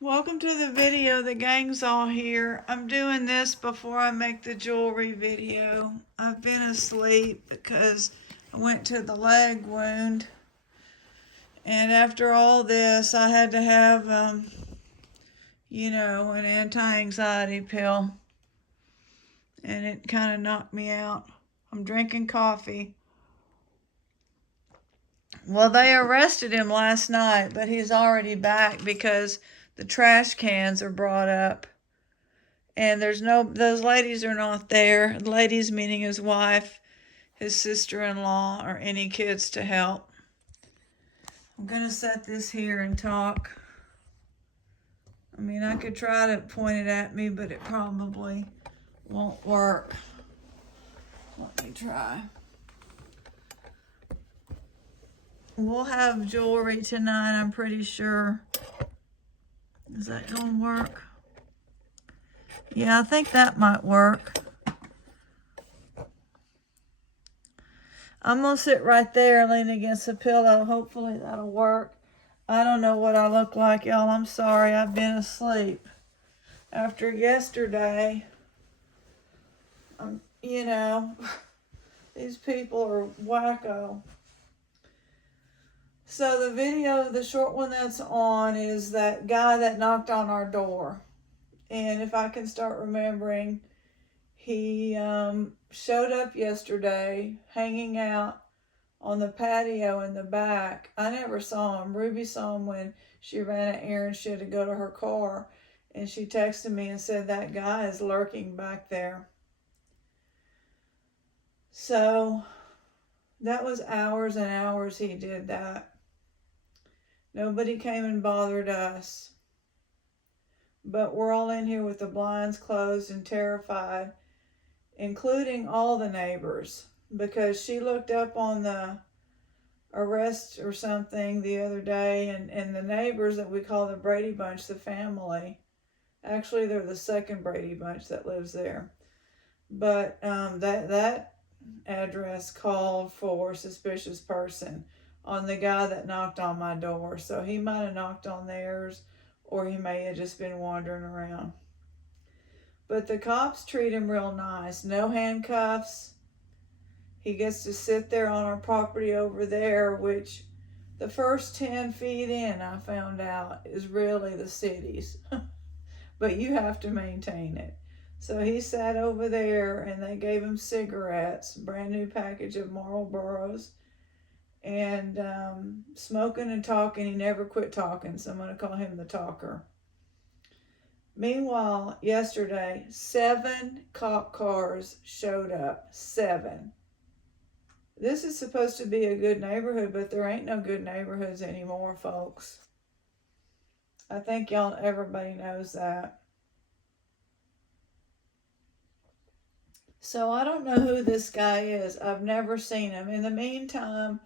Welcome to the video. The gang's all here. I'm doing this before I make the jewelry video. I've been asleep because I went to the leg wound. And after all this, I had to have, an anti-anxiety pill. And it kind of knocked me out. I'm drinking coffee. Well, they arrested him last night, but he's already back because the trash cans are brought up. And those ladies are not there. Ladies meaning his wife, his sister-in-law, or any kids to help. I'm gonna set this here and talk. I mean, I could try to point it at me, but it probably won't work. Let me try. We'll have jewelry tonight, I'm pretty sure. Is that gonna work? Yeah, I think that might work. I'm gonna sit right there and lean against the pillow. Hopefully that'll work. I don't know what I look like, y'all. I'm sorry. I've been asleep. After yesterday, you know, these people are wacko. So the video, the short one that's on, is that guy that knocked on our door. And if I can start remembering, he showed up yesterday hanging out on the patio in the back. I never saw him. Ruby saw him when she ran an errand. She had to go to her car. And she texted me and said that guy is lurking back there. So that was hours and hours he did that. Nobody came and bothered us. But we're all in here with the blinds closed and terrified, including all the neighbors, because she looked up on the arrest or something the other day, and the neighbors that we call the Brady Bunch, the family, actually they're the second Brady Bunch that lives there, but that address called for suspicious person on the guy that knocked on my door. So he might have knocked on theirs, or he may have just been wandering around. But the cops treat him real nice. No handcuffs. He gets to sit there on our property over there, which the first 10 feet in, I found out, is really the city's. But you have to maintain it. So he sat over there, and they gave him cigarettes, brand new package of Marlboros, and smoking and talking. He never quit talking, so I'm going to call him the talker. Meanwhile, yesterday, 7 cop cars showed up. 7. This is supposed to be a good neighborhood, but there ain't no good neighborhoods anymore, folks. I think everybody knows that. So I don't know who this guy is. I've never seen him. In the meantime,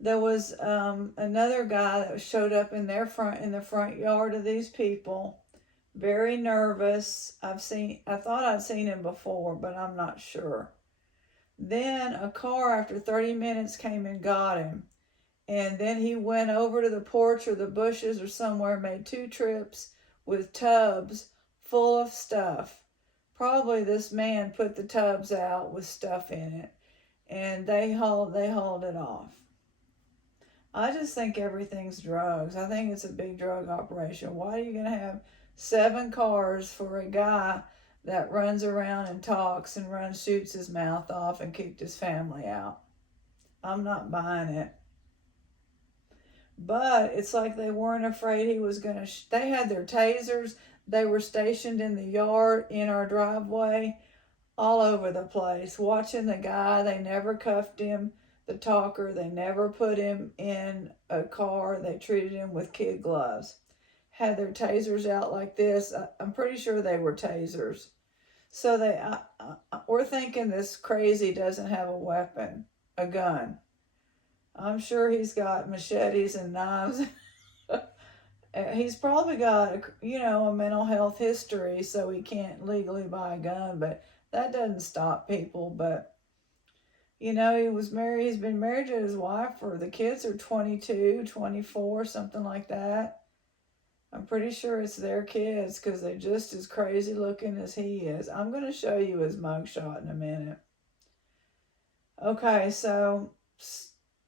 there was another guy that showed up in the front yard of these people, very nervous. I thought I'd seen him before, but I'm not sure. Then a car after 30 minutes came and got him. And then he went over to the porch or the bushes or somewhere, made 2 trips with tubs full of stuff. Probably this man put the tubs out with stuff in it, and they hauled it off. I just think everything's drugs. I think it's a big drug operation. Why are you going to have 7 cars for a guy that runs around and talks and shoots his mouth off and kicked his family out? I'm not buying it. But it's like they weren't afraid he was going to... They had their tasers. They were stationed in the yard, in our driveway, all over the place, watching the guy. They never cuffed him, the talker. They never put him in a car. They treated him with kid gloves. Had their tasers out like this. I'm pretty sure they were tasers. So we're thinking this crazy doesn't have a weapon, a gun. I'm sure he's got machetes and knives. He's probably got a mental health history, so he can't legally buy a gun, but that doesn't stop people. But he was married. He's been married to his wife, or the kids are 22, 24, something like that. I'm I'm pretty sure it's their kids because they're just as crazy looking as he is. I'm going to show you his mugshot in a minute. Okay, so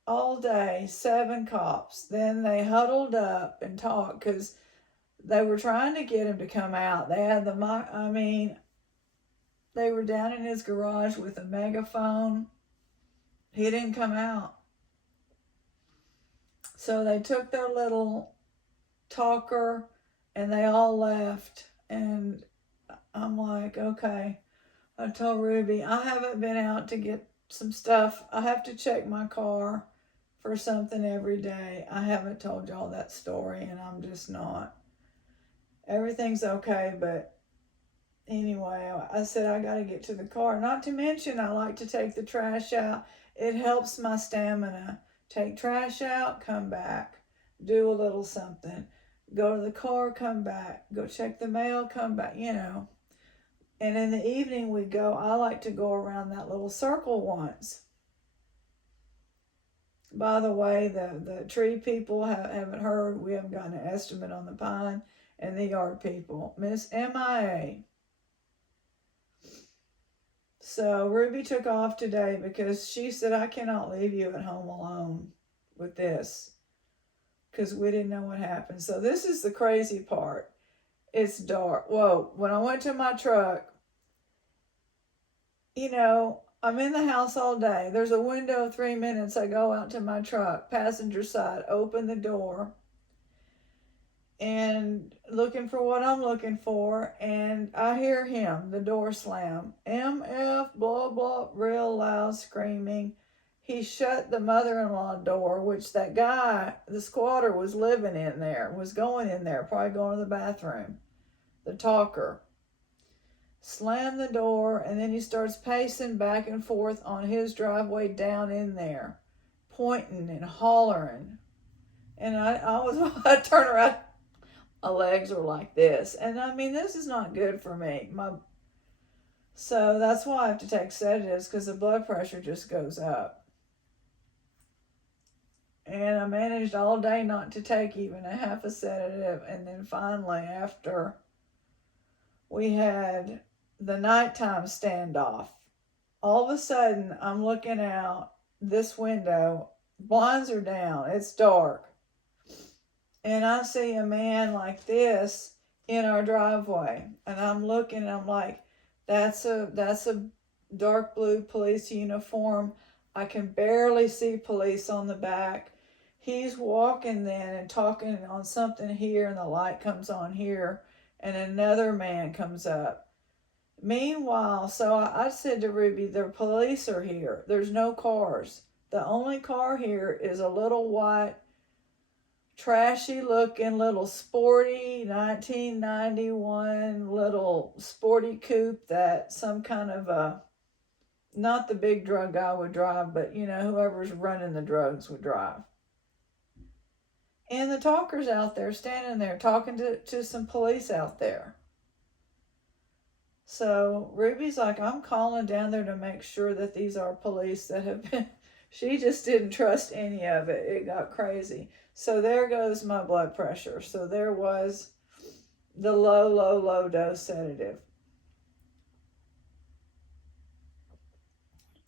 all day, 7 cops. Then they huddled up and talked because they were trying to get him to come out. They had they were down in his garage with a megaphone. He didn't come out. So they took their little talker and they all left. And I'm like, okay. I told Ruby, I haven't been out to get some stuff. I have to check my car for something every day. I haven't told y'all that story, and I'm just not. Everything's okay, but anyway, I said I got to get to the car. Not to mention, I like to take the trash out. It helps my stamina. Take trash out, come back, do a little something. Go to the car, come back. Go check the mail, come back, you know. And in the evening I like to go around that little circle once. By the way, the tree people haven't heard. We haven't gotten an estimate on the pine. And the yard people. Miss MIA. So Ruby took off today because she said, I cannot leave you at home alone with this. Because we didn't know what happened. So this is the crazy part. It's dark. Whoa, when I went to my truck, you know, I'm in the house all day. There's a window of 3 minutes. I go out to my truck, passenger side, open the door, and looking for what I'm looking for, and I hear him, the door slam. MF, blah, blah, real loud screaming. He shut the mother-in-law door, which that guy, the squatter, was living in there, was going in there, probably going to the bathroom. The talker. Slammed the door, and then he starts pacing back and forth on his driveway down in there, pointing and hollering. And I turn around, my legs are like this. And I mean, this is not good for me. So that's why I have to take sedatives, because the blood pressure just goes up. And I managed all day not to take even a half a sedative. And then finally, after we had the nighttime standoff, all of a sudden I'm looking out this window, blinds are down, it's dark, and I see a man like this in our driveway, and I'm looking and I'm like, that's a dark blue police uniform. I can barely see police on the back. He's walking then and talking on something here, and the light comes on here, and another man comes up. Meanwhile, so I said to Ruby, the police are here. There's no cars. The only car here is a little white, trashy looking little sporty 1991 little sporty coupe that some kind of a, not the big drug guy would drive, but you know, whoever's running the drugs would drive. And the talker's out there, standing there, talking to some police out there. So Ruby's like, I'm calling down there to make sure that these are police that have been, she just didn't trust any of it. It got crazy. So there goes my blood pressure. So there was the low dose sedative.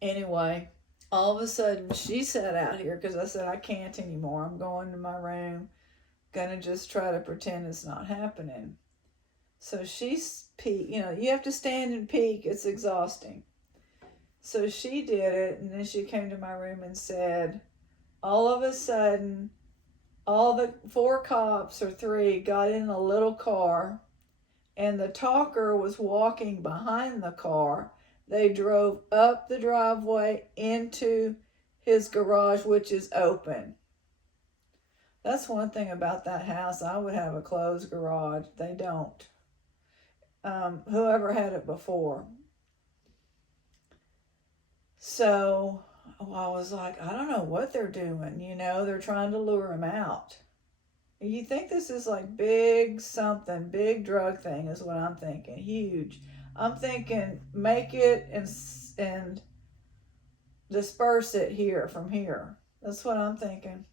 Anyway, all of a sudden she sat out here because I said, I can't anymore. I'm going to my room. Gonna just try to pretend it's not happening. So she's peek, you know, you have to stand and peek. It's exhausting. So she did it, and then she came to my room and said, all of a sudden, all the 4 cops or 3 got in a little car, and the talker was walking behind the car. They drove up the driveway into his garage, which is open. That's one thing about that house. I would have a closed garage. They don't. Whoever had it before. So I was like, I don't know what they're doing. You know, they're trying to lure him out. You think this is like big something, big drug thing is what I'm thinking. Huge. I'm thinking make it and disperse it here from here. That's what I'm thinking.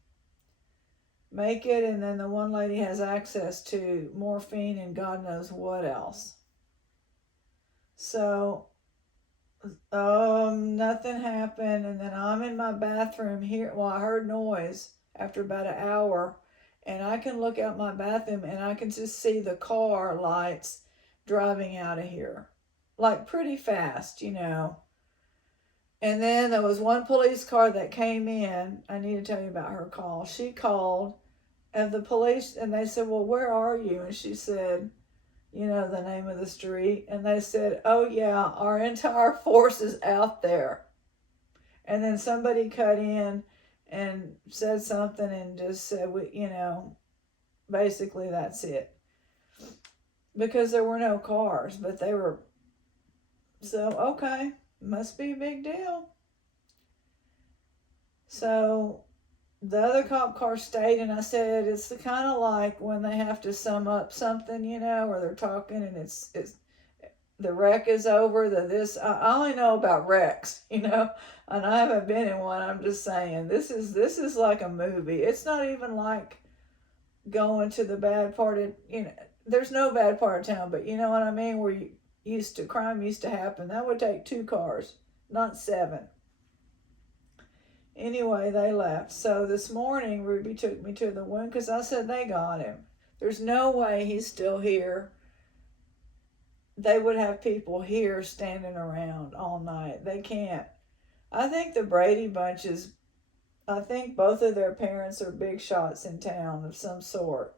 make it, and then the one lady has access to morphine and God knows what else. So nothing happened, and then I'm in my bathroom here. Well, I heard noise after about an hour, and I can look out my bathroom and I can just see the car lights driving out of here, like pretty fast, you know. And then there was one police car that came in. I need to tell you about her call. She called, and the police, and they said, well, where are you? And she said, you know, the name of the street. And they said, oh yeah, our entire force is out there. And then somebody cut in and said something and just said, you know, basically that's it. Because there were no cars, but they were, so okay, must be a big deal. So the other cop car stayed, and I said, it's the kind of like when they have to sum up something, you know, or they're talking and it's the wreck is over, I only know about wrecks, you know, and I haven't been in one. I'm just saying, this is like a movie. It's not even like going to the bad part of, you know, there's no bad part of town, but you know what I mean, where crime used to happen. That would take 2 cars, not 7. Anyway, they left. So this morning, Ruby took me to the wound because I said they got him. There's no way he's still here. They would have people here standing around all night. They can't. I think the Brady bunch I think both of their parents are big shots in town of some sort.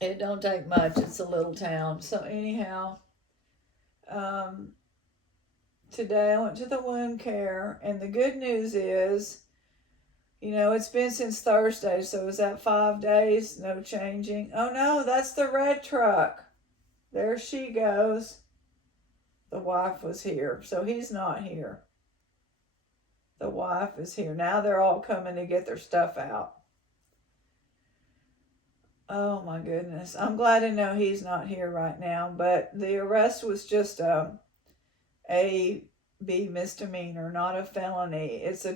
It don't take much. It's a little town. So anyhow, today I went to the wound care, and the good news is, you know, it's been since Thursday, so is that 5 days? No changing. Oh no, that's the red truck. There she goes. The wife was here, so he's not here. The wife is here. Now they're all coming to get their stuff out. Oh my goodness. I'm glad to know he's not here right now, but the arrest was just a B misdemeanor, not a felony. It's a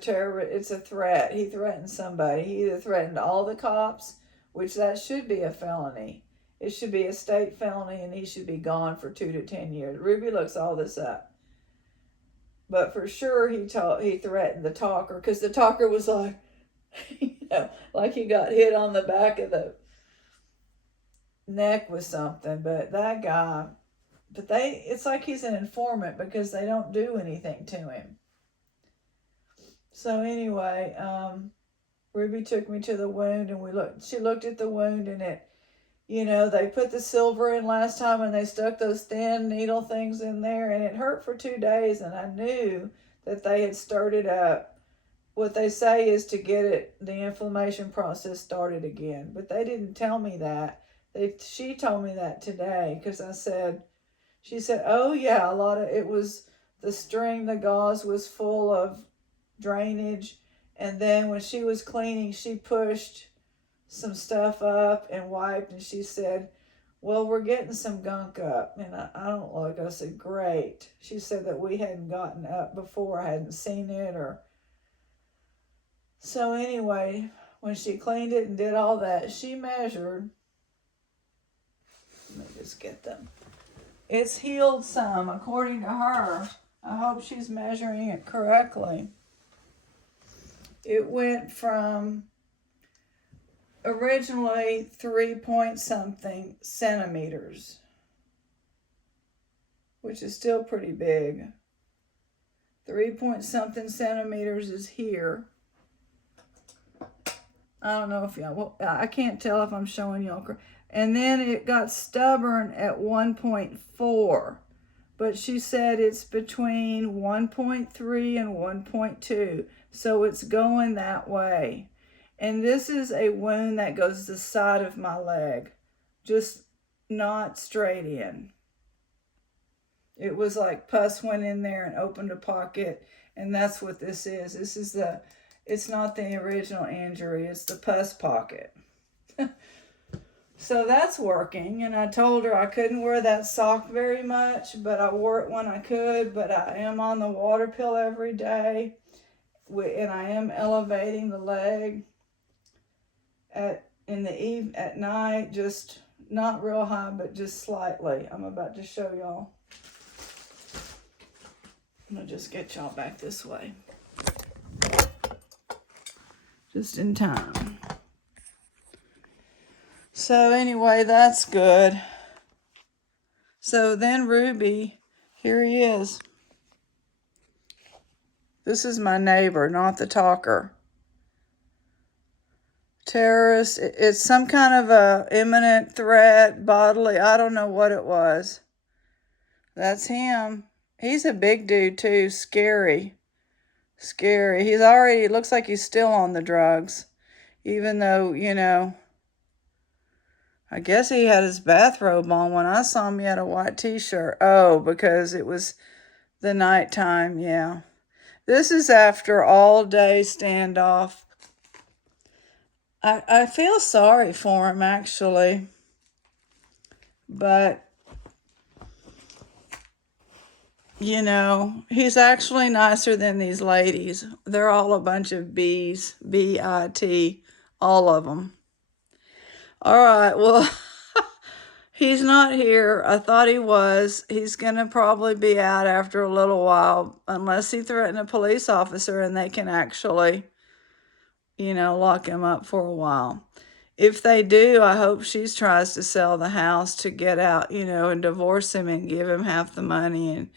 threat. He threatened somebody. He either threatened all the cops, which that should be a felony. It should be a state felony, and he should be gone for 2 to 10 years. Ruby looks all this up. But for sure he threatened the talker, because the talker was like, you know, like he got hit on the back of the neck with something. But that guy, it's like he's an informant because they don't do anything to him. So anyway, Ruby took me to the wound, and she looked at the wound, and it, you know, they put the silver in last time and they stuck those thin needle things in there, and it hurt for 2 days, and I knew that they had stirred it up. What they say is to get the inflammation process started again, but they didn't tell me that. She told me that today, because she said, oh yeah, it was the string, the gauze was full of drainage. And then when she was cleaning, she pushed some stuff up and wiped. And she said, well, we're getting some gunk up. And I don't look. I said, great. She said that we hadn't gotten up before. I hadn't seen it. So anyway, when she cleaned it and did all that, she measured. Let me just get them. It's healed some, according to her. I hope she's measuring it correctly. It went from originally 3-point-something centimeters, which is still pretty big. 3-point-something centimeters is here. I don't know if I can't tell if I'm showing y'all. And then it got stubborn at 1.4. But she said it's between 1.3 and 1.2. So it's going that way. And this is a wound that goes the side of my leg. Just not straight in. It was like pus went in there and opened a pocket. And that's what this is. It's not the original injury. It's the pus pocket. So that's working, and I told her I couldn't wear that sock very much, but I wore it when I could, but I am on the water pill every day. and I am elevating the leg at night, just not real high, but just slightly. I'm about to show y'all. I'm gonna just get y'all back this way. Just in time. So anyway, that's good. So then Ruby, here he is. This is my neighbor, not the talker. Terrorist, it's some kind of a imminent threat, bodily, I don't know what it was. That's him. He's a big dude too, scary. Scary. He's already, it looks like he's still on the drugs. Even though, you know, I guess he had his bathrobe on. When I saw him, he had a white t-shirt. Oh, because it was the nighttime, yeah. This is after all day standoff. I feel sorry for him, actually. But, you know, he's actually nicer than these ladies. They're all a bunch of B's, B-I-T, all of them. All right, well, he's not here. I thought he was. He's going to probably be out after a little while, unless he threatened a police officer and they can actually, you know, lock him up for a while. If they do, I hope she tries to sell the house to get out, you know, and divorce him and give him half the money, and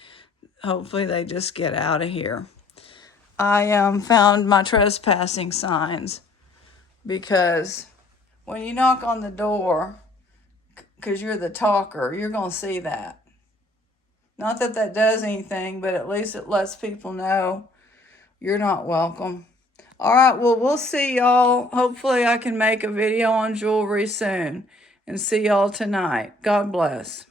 hopefully they just get out of here. I found my trespassing signs, because when you knock on the door, because you're the talker, you're going to see that. Not that that does anything, but at least it lets people know you're not welcome. All right, well, we'll see y'all. Hopefully I can make a video on jewelry soon. And see y'all tonight. God bless.